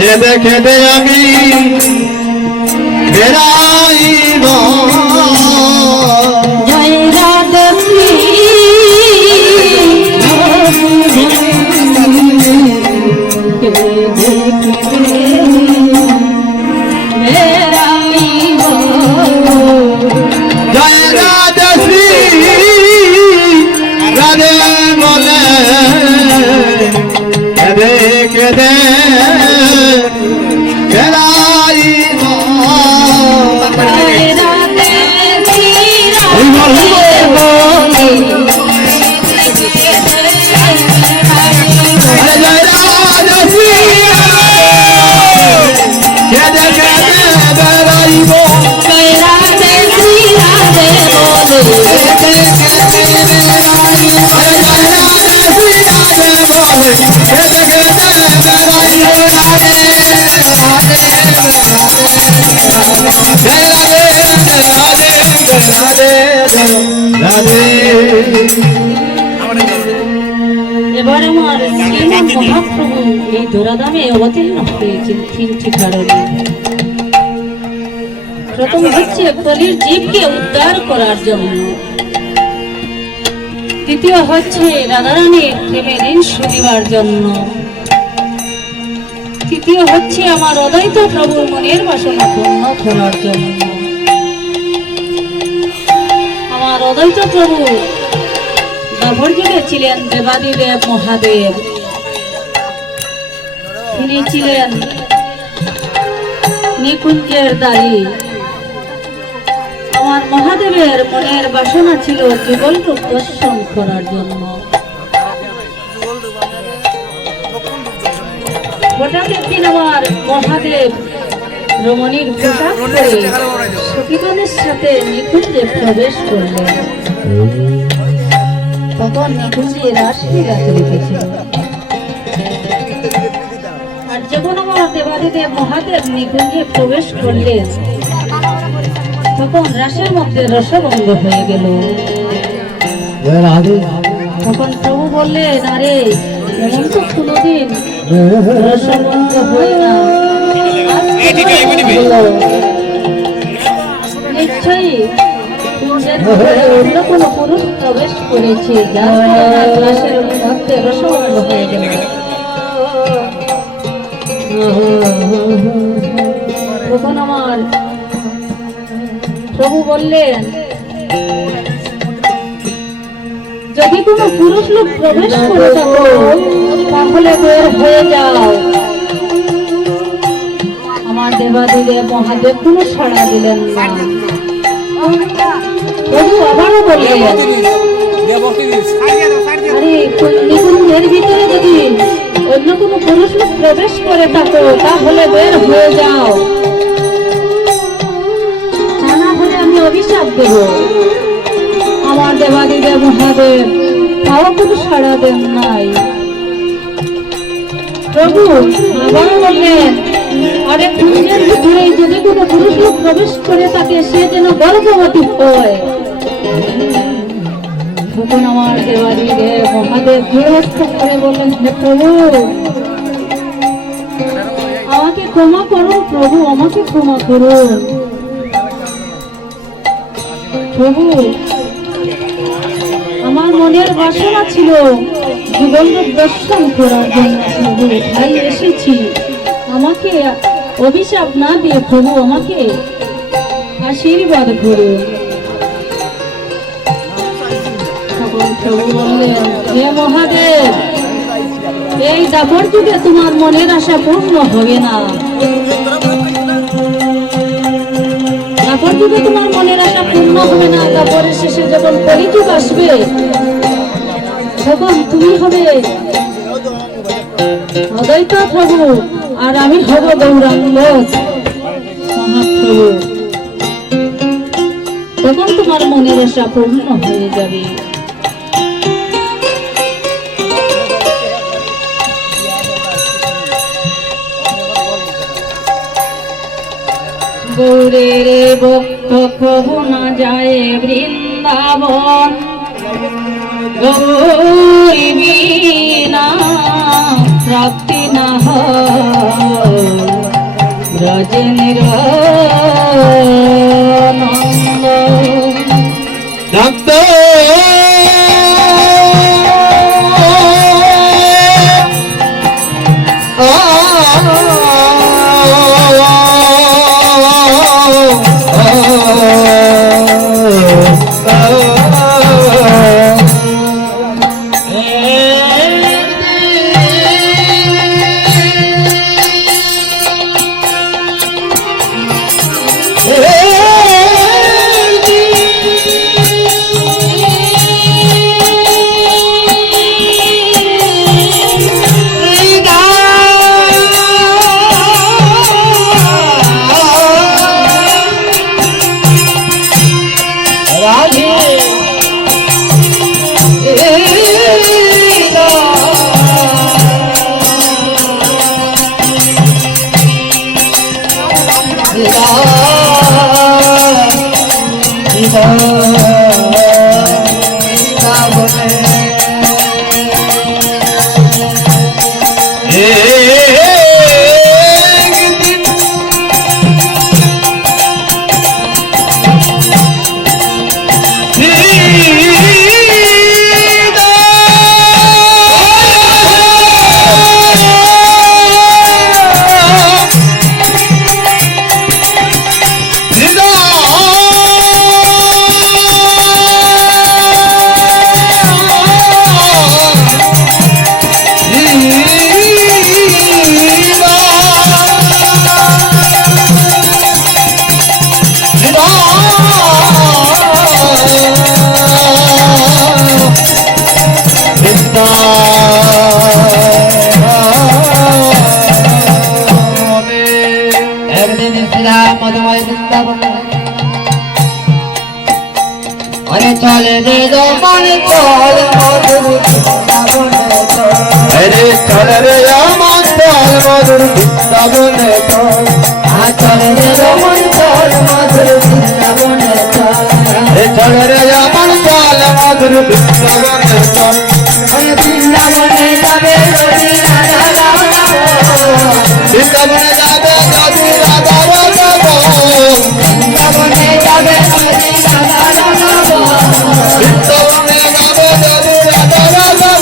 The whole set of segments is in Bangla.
কেঁদে কেঁদে আমি বেড়াইব জয় রাধে শ্রী জয় রাধে শ্রী রাধে বলে কেঁদে কেঁদে এবার আমার শ্রীমান মহাপ্রভু এই ধরাধামে অবতীর্ণ হয়েছেন তিনটি কারণে। প্রথম হচ্ছে কলির জীবকে উদ্ধার করার জন্য, দ্বিতীয় হচ্ছে রাধারানীর প্রেমের ঋণ শুধিবার জন্য, তৃতীয় হচ্ছে আমার অদ্বৈত প্রভুর মনের বাসনা পূর্ণ করার জন্য। আমার অদ্বৈত প্রভু দ্বাপর যুগে ছিলেন দেবাদিদেব মহাদেব, তিনি ছিলেন নিকুঞ্জের দায়ী। আমার মহাদেবের মনের বাসনা ছিল যুগল রূপ দর্শন করার জন্য। হঠাৎ একদিন আমার মহাদেব রমণীর পোশাক পরে সখীগণের সাথে নিকুঞ্জে প্রবেশ করলেন। তখন নিকুঞ্জে রাসলীলা চলিতেছিল। আর যখন আমার দেবাদিদেব মহাদেব নিকুঞ্জে প্রবেশ করলেন, তখন রাসের মধ্যে রসভঙ্গ হয়ে গেল। তখন প্রভু বললেন, আরে এমন তো কোনদিন রসভঙ্গ হয় না, নিশ্চয়ই অন্য কোন পুরুষ প্রবেশ করেছে, যার রাসের মধ্যে রসভঙ্গ হয়ে গেল। তখন আমার প্রভু বললেন, যদি কোনো পুরুষ লোক প্রবেশ করে থাকো তাহলে বের হয়ে যাও। আমার দেবাদিদেব মহাদেব কোনো সাড়া দিলেন না। প্রভু আবারও বললেন, আরে নিকুঞ্জের ভিতরে যদি অন্য কোনো পুরুষ লোক প্রবেশ করে থাকো তাহলে বের হয়ে যাও, তা না হলে আমি অভিশাপ দেব। আমার দেবাদিদেব মহাদেব তাও কোনো সাড়া দেন নাই। প্রভু আবারও বললেন, আরে কুঞ্জের ভিতরে যদি কোনো পুরুষ লোক প্রবেশ করে থাকে সে যেন গর্ভবতী হয়। তখন আমার দেবাদিদেব মহাদেব গৃহস্থ করে বললেন, হে প্রভু আমাকে ক্ষমা করুন, প্রভু আমাকে ক্ষমা করুন। প্রভু আমার মনের বাসনা ছিল যুগলরূপ দর্শন করার জন্য, প্রভু তাই এসেছি। আমাকে অভিশাপ না দিয়ে প্রভু আমাকে আশীর্বাদ করুন। তখন প্রভু বললেন, হে মহাদেব, এই দাপর যুগে তোমার মনের আশা পূর্ণ হবে না। দাপর যুগে তোমার মনের আশা পূর্ণ হবে না। দাপরের শেষে যখন কলিযুগ আসবে তখন তুমি হবে অদ্বৈত প্রভু আর আমি হব গৌরাঙ্গ। মহাপ্রভু, তখন তোমার মনের আশা পূর্ণ হয়ে যাবে। গৌরের ভক্ত প্রভু না যায় বৃন্দাবন, গৌরী বিনা প্রাপ্তি না হয় ব্রজেন্দ্র নন্দ। ভক্ত চলে রে দমন চল মধুর বৃন্দাবনে চল, রে চলে রে আমার চল মধুর বৃন্দাবনে চল, চলে রে দমন চল মধুর বৃন্দাবনে চল, রে চলে রে আমার চল মধুর বৃন্দাবনে চল, বৃন্দাবনে যাবে যদি রাধা রাধা, বৃন্দাবনে যাবে যদি রাধা রাধা, বৃন্দাবনে যাবে যদি রাধা রাধা, বৃন্দাবনে যাবে যদি রাধা রাধা,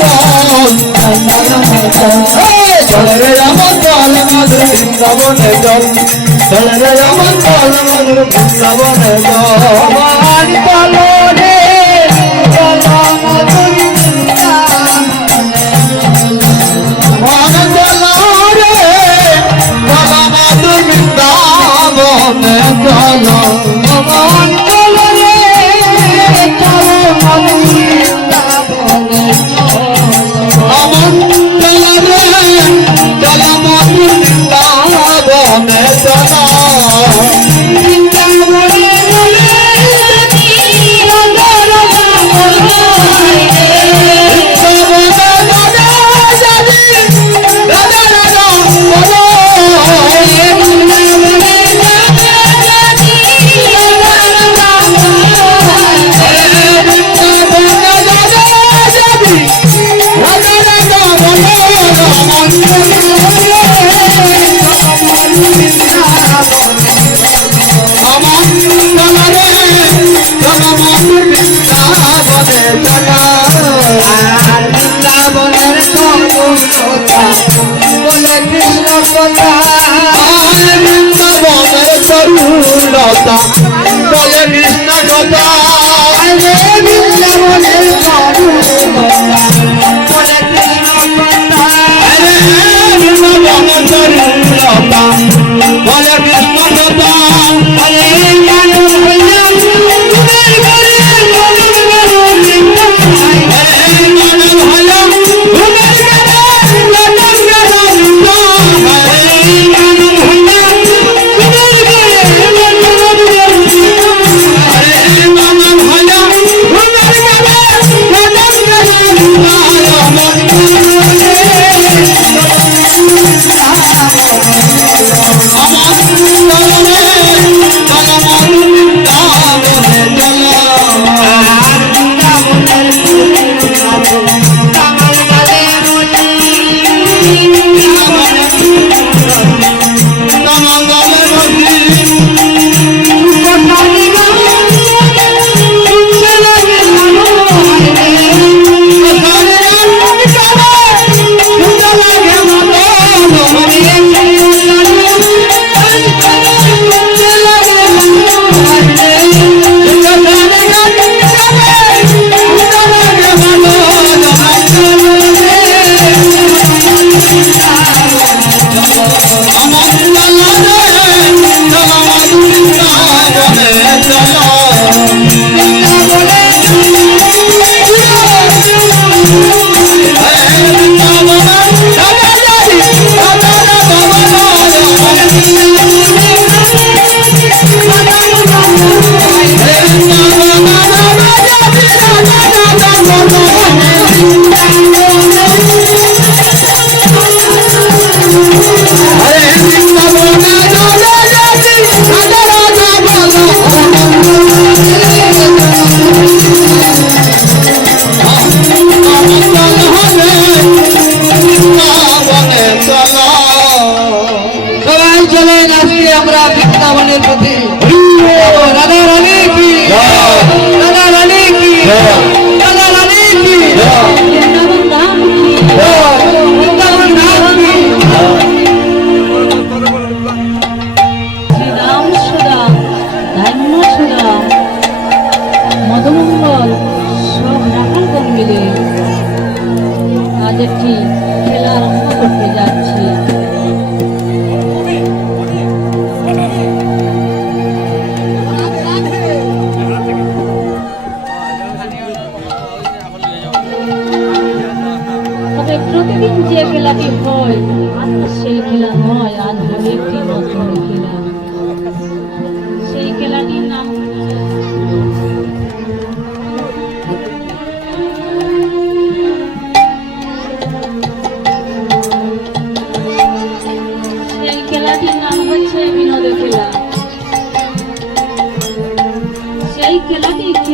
চল রে আমার চল মধুর বৃন্দাবনে চল, চল রে আমার চল মধুর বৃন্দাবনে চল, আমার চল রে চল মধুর বৃন্দাবনে, আমার চল রে চল মধুর বৃন্দাবনে চল, আমার চল রে চল মধুর বৃন্দাবনে চল, আমার চল রে চল মধুর বৃন্দাবনে চল, বৃন্দাবনে চলে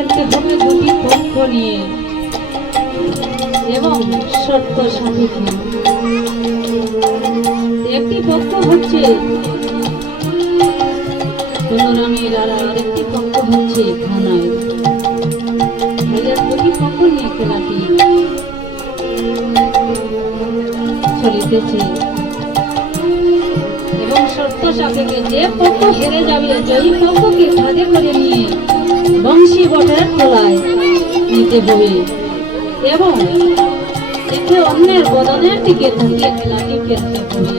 খেলতে হবে দুটি পক্ষ নিয়ে এবং শর্ত সাপেক্ষে। একটি পক্ষ হচ্ছে বলরামের আর আরেকটি পক্ষ হচ্ছে ঘনায়। এদের দুটি পক্ষ নিয়ে খেলাটি চলিতেছে এবং শর্ত সাপেক্ষে যে পক্ষ হেরে যাবে জয়ী পক্ষকে ফাঁদে করে নিয়ে বংশী বটের তলায় নিতে হবে এবং একে অন্যের বদনের দিকে থাকে খেলাটি খেলতে হবে।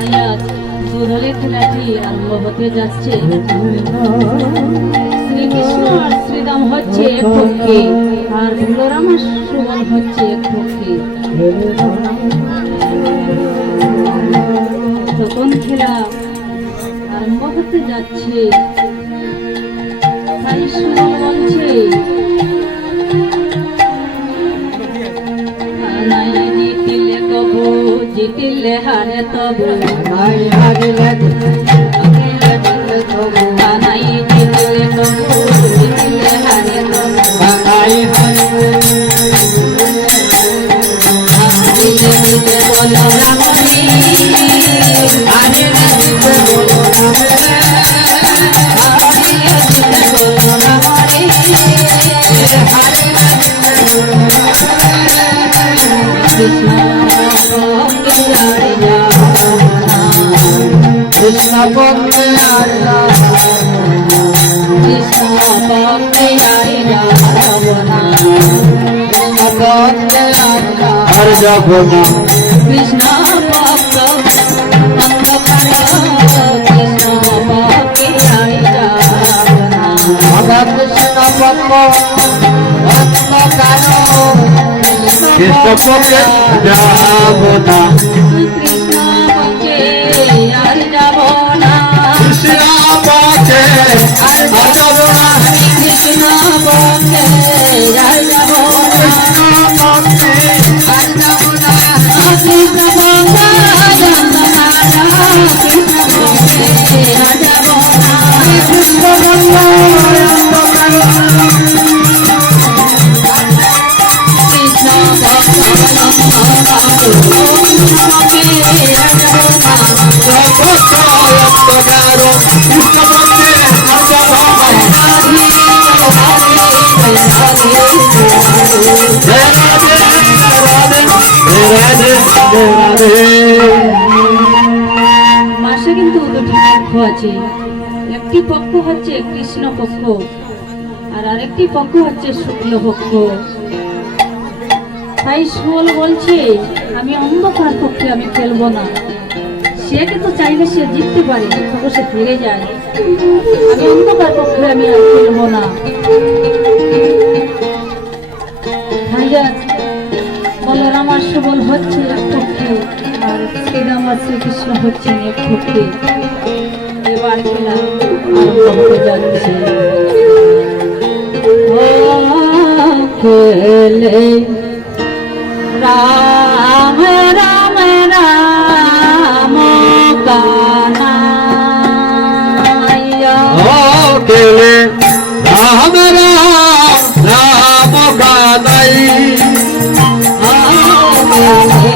আজ দুদলের খেলাটি আরম্ভ হতে যাচ্ছে। শ্রীকৃষ্ণ আর শ্রীরাম হচ্ছে এক পক্ষে আর বলরাম আর সুবল হচ্ছে এক পক্ষে। তখন খেলা আরম্ভ হতে যাচ্ছে। তাই সুবল বলছে, নাই জিতিলে কবু জিতিলে হারে তবু, নাই হারিলে তবু, নাই জিতিলে কবু জিতিলে হারে তবু, নাই হারিলে দিলে দিলে বলো রামনি, আরে না দিতে বলো রামে রে, দিলে দিলে বলো রামনি, হারে না দিতে বলো কৃষ্ণ ভক্তি আরে কৃষ্ণ বন্দে আল্লাহ, কৃষ্ণ ভক্তি আরে যাবনা, কৃষ্ণ বন্দে আল্লাহ, আর যাব না। কৃষ্ণ ভক্ত অন্ধকার, কৃষ্ণ ভক্তি আরে যাবনা, রাধা কৃষ্ণ বন্দ অন্ধকার, কৃষ্ণ পক্ষে যাব না। কৃষ্ণ ভক্তি আরে যাবনা, কৃষ্ণ পক্ষে আর যাব না। কৃষ্ণ ভক্তি আরে যাবনা, কৃষ্ণ পক্ষে আর যাব না। কৃষ্ণ ভক্ত যন্ত্রণা, কৃষ্ণ ভক্তি আরে যাবনা, কৃষ্ণ বন্দ অন্ধকার, কৃষ্ণ ভক্ত যন্ত্রণা, কৃষ্ণ ভক্তি আরে যাবনা, সর্বত্র অন্ধকার, কৃষ্ণ পক্ষে আর যাব না। হে রাধে রাধে, হে রাধে রাধে। মাসে কিন্তু দুটি পক্ষ আছে। একটি পক্ষ হচ্ছে কৃষ্ণ পক্ষ আর আরেকটি পক্ষ হচ্ছে শুক্ল পক্ষ। তাই সুবল বলছে, আমি অন্ধকার পক্ষে আমি খেলবো না। সে কিন্তু চাইলে সে জিততে পারে, তবু সে হেরে যায়। আমি অন্ধকার পক্ষে আমি আর খেলবো না। ভাইজান, বলরাম আর সুবল হচ্ছে এক পক্ষে আর শ্রীরাম আর শ্রীকৃষ্ণ হচ্ছেন এক পক্ষে। এবার খেলা আরম্ভ হতে যাচ্ছে। ও খেলে রাম রাম রাম কানাইয়া, ও কেলে রাম রাম রাম গানাই, ও খেলে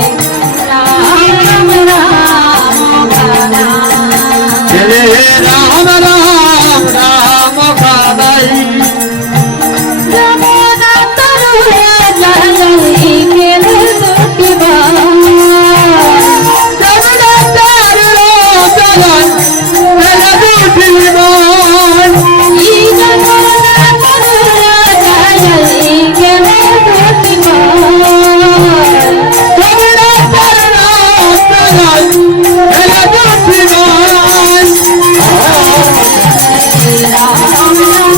রাম রাম কানাইয়া, কেলে রাম রাম রাম গানাই, যমুনা তরুয়ে জলই খেলে দুটি বাই, যমুনা তরুয়ে জলই খেলে দুটি বাই, ই যমুনা তরুয়ে জলই খেলে দুটি বাই, যমুনা তরুয়ে জলই খেলে দুটি বাই।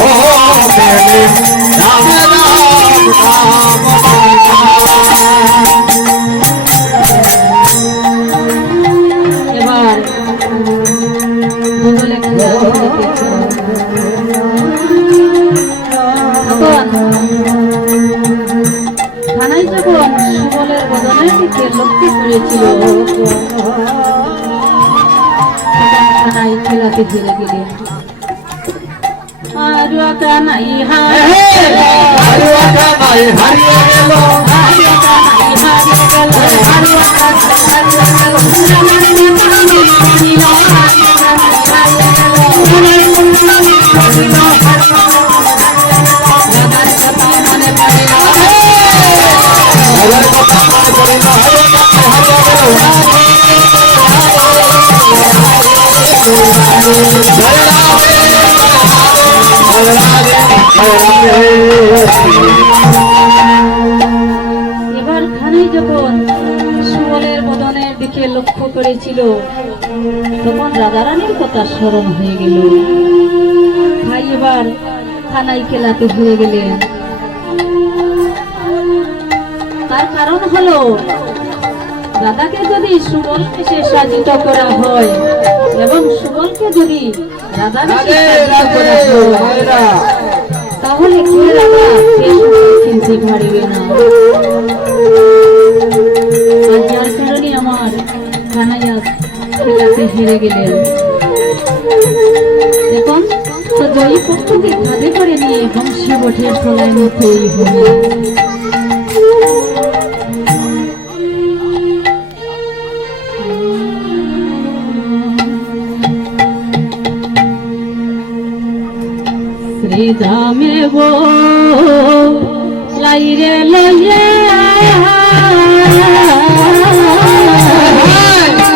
ও কেলে রাম রাম রাম এবার ভূগোলে খেলা হইতেছে। তখন খানাই যখন সুবলের বদনের দিকে লক্ষ্য করেছিল, কানাই খেলাতে হেরে গেলেন। আর কানাই হারিয়ে গেল এবার খানাই যখন সুবলের বদনের দিকে লক্ষ্য করেছিল তখন রাজারানীর কথা স্মরণ হয়ে গেল। ভাই এবার খানাই খেলাতে হেরে গেলেন। তার কারণ হলো রাধাকে যদি সুবলকে সে সাজিত করা হয় এবং সুবলকে যদি রাধাকে সাজিত করা হয় তাহলে কে রাধা কে সুবল চিনতে পারবে না। আর যার কারণে আমার কানাইয়া খেলাতে হেরে গেলেন। এখন তো জয়ী পক্ষকে কাঁধে করে নিয়ে বংশী বটের তলায় নিতেই হবে। শ্রীধামে গো লাইরে লইয়া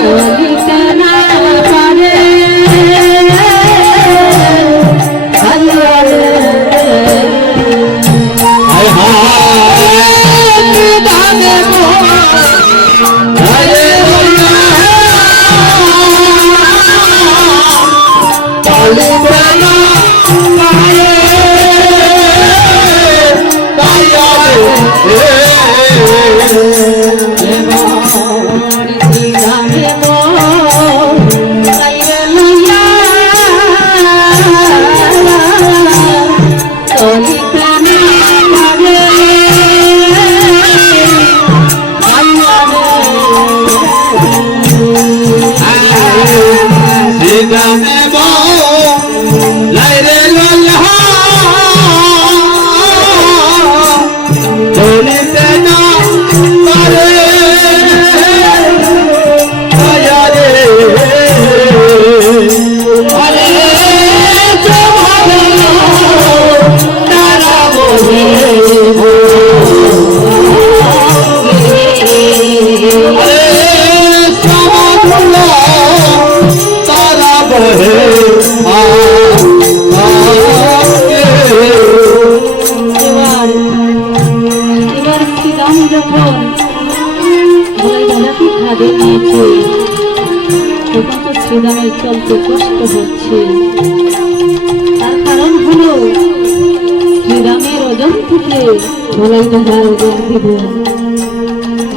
চলিতে না পারে শ্রীরামের চলতে কষ্ট হচ্ছে। তার কারণ হলো শ্রীরামের ওজন থেকে ধলাই ধরার ওজন দিব,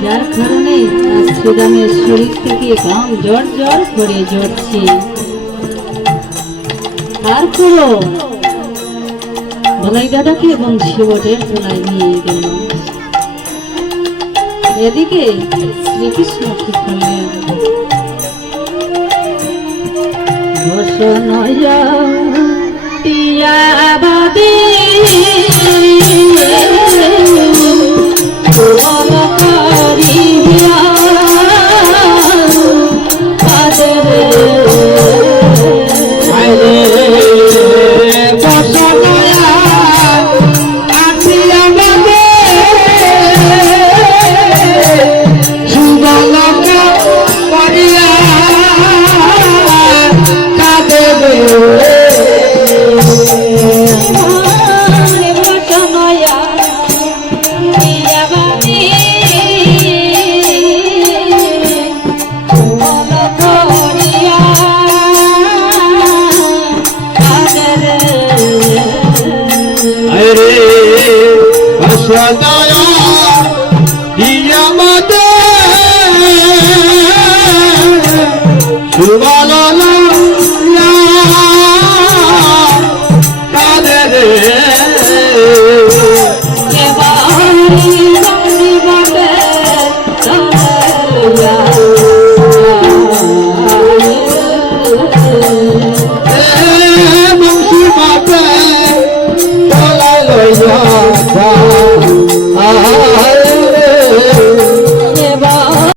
যার কারণে শ্রীরামের শরীর থেকে গাম জ্বর জ্বর করে জ্বরছে। তারপরও ধলাই দাদাকে এবং শিবটের ধলাই নিয়ে গেল। এদিকে শ্রীকৃষ্ণ কি করলেন? ঘোষণয়া টিয়াবাদী শুভ